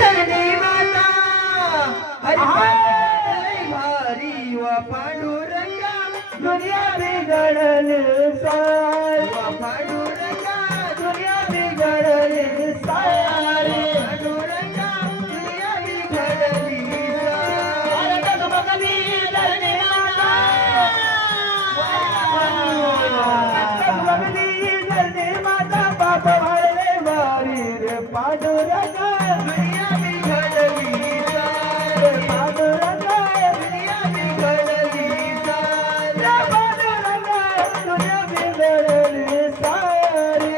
धरणी माता हरी भारी वा पांडुरंगा दुनिया बिघडल सारी वा पांडुरंगा दुनिया बिघडल सारी पांडुरंगा दुनिया बिघडली सारी जगमगली धरणी माता जगमगली धरणी माता बाप वाळले वारी रे पांडुरंगा दुनिया बिघडली सारी पांडुरंगा दुनिया बिघडली सारी पांडुरंगा दुनिया बिघडली सारी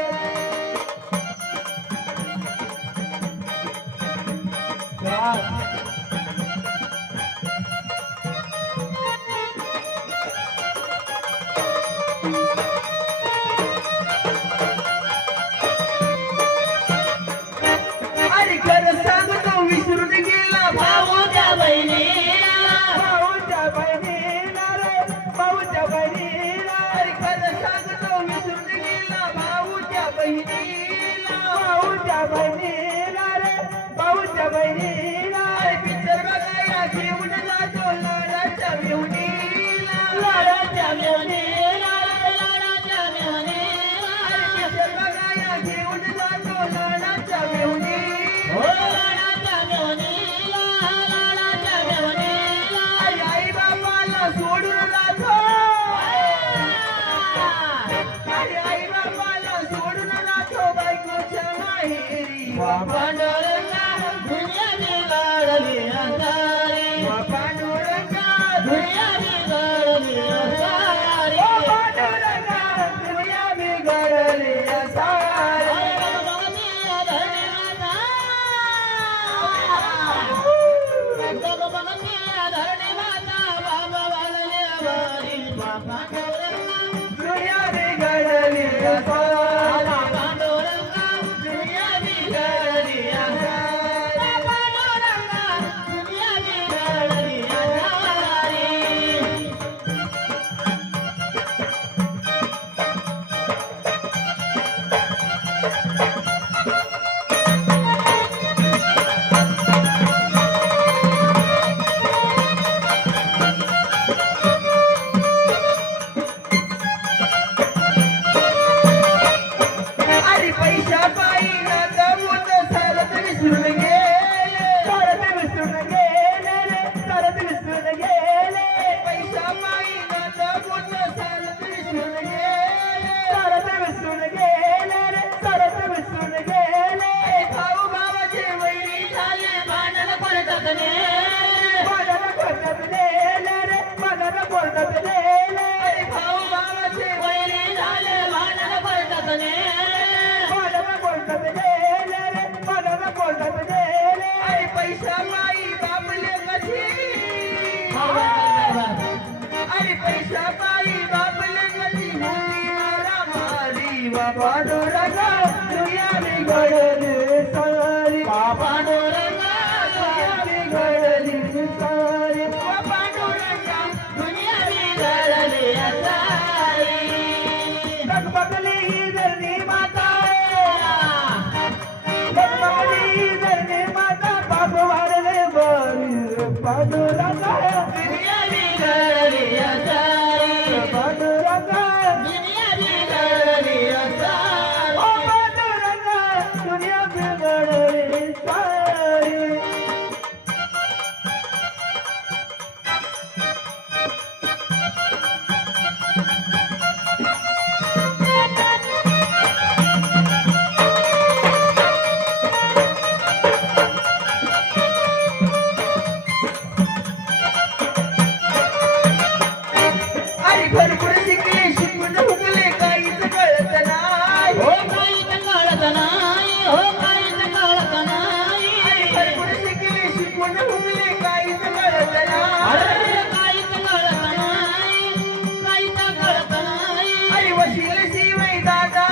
अरे खरं सांगतो विसरून गेला भाऊच्या बहिणीला भाऊच्या बहिणीला रे भाऊच्या बहिणीला अरे खरं सांगतो विसरून गेला भाऊच्या बहिणीला भाऊच्या बहिणीला रे भाऊच्या बहिणीला अरे पिक्चर बघायला घेऊन जातो लाडाच्या मेहुणीला लाडाच्या मेहुणीला लाडाच्या मेहुणीला पिक्चर बघायला घेऊन जातो लाडाच्या मेहुणीला आई बाबाला सोडून जातो अरे आई बाबाला सोडून जातो बायकोच्या माहेरी पांडुरंगा दुनिया बिघडली सारी पांडुरंगा दुनिया बिघडली सारी पांडुरंगा दुनिया बिघडली सारी दुनिया बिघडली सारी पांडुरंगा दुनिया बिघडली सारी पांडुरंगा दुनिया बिघडली सारी अरे पैसा पायी ना दमून सरत विसरून गेले सरत विसरून गेले रे सरत विसरून गेले पैसा पायी ना दमून सरत विसरून गेले सरत विसरून गेले रे सरत विसरून गेले भाऊ भावाचे वैरी झाले भांडण पडतात ने भांडण पडतात नेले रे भांडण पडतात नेले अरे भाऊ भावाचे वैरी झाले भांडण पडतात ने अरे पैसा पायी बापले कधी अरे पैसा पायी बापले कधी मुली मारा मारी वा पांडुरंगा दुनिया बिघडली सारी पांडुरंगा दुनिया बिघडली सारी पांडुरंगा दुनिया बिघडली सारी जगमगली धरणी माता जगमगली धरणी माता बाप वाढले वारी पांडुरंगा दुनिया बिघडली सारी पांडुरंगा दुनिया बिघडली सारी पांडुरंगा दुनिया बिघडली सारी अरे भरपूर शिकले शिकून हुकले काहीच कळत नाही हो काहीच कळत नाही हो काहीच कळत नाही अरे भरपूर शिकले शिकून हुकले काहीच कळत नाही अरे काहीच कळत नाही काहीच कळत नाही अरे वशील शिवाय दादा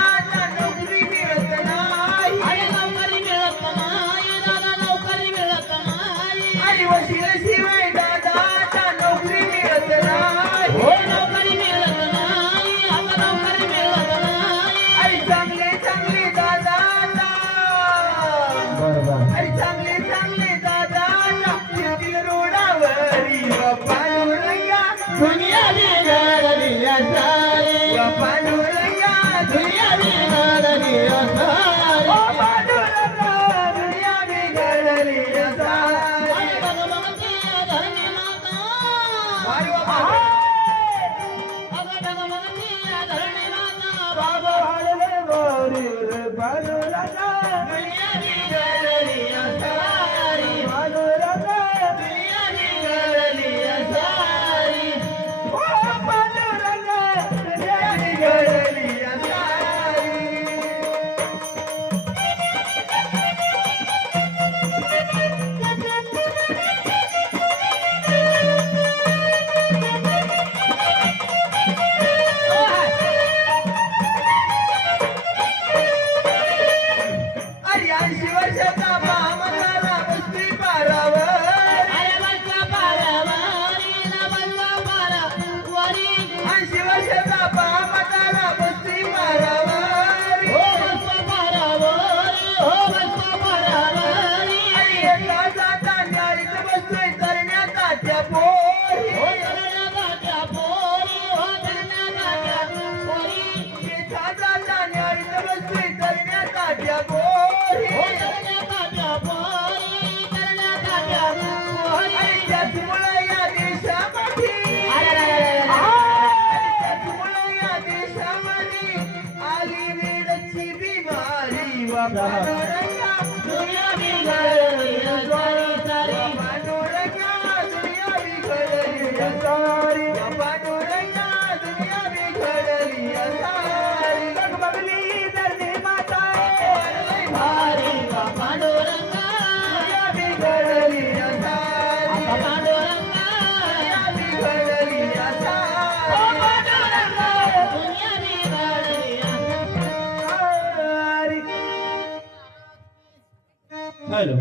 नोकरी मिळत नाही अरे नोकरी मिळत नाही दादा नोकरी मिळत नाही अरे वशील शिवाय दादा नोकरी मिळत नाही हो नोकरी मिळत नाही आता नोकरी मिळत नाही अरे चांगले चांगले दादा अरे चांगले चांगले पांडुरंगा दुनिया बिघडली सारी सारी पांडुरंगा दुनिया बिघडली सारी पांडुरंगा दुनिया बिघडली सारी लगबगली धरती माता भारी पांडुरंगा दुनिया बिघडली सारी पांडुरंगा दुनिया बिघडली सारी पांडुरंगा दुनिया बिघडली सारी हॅलो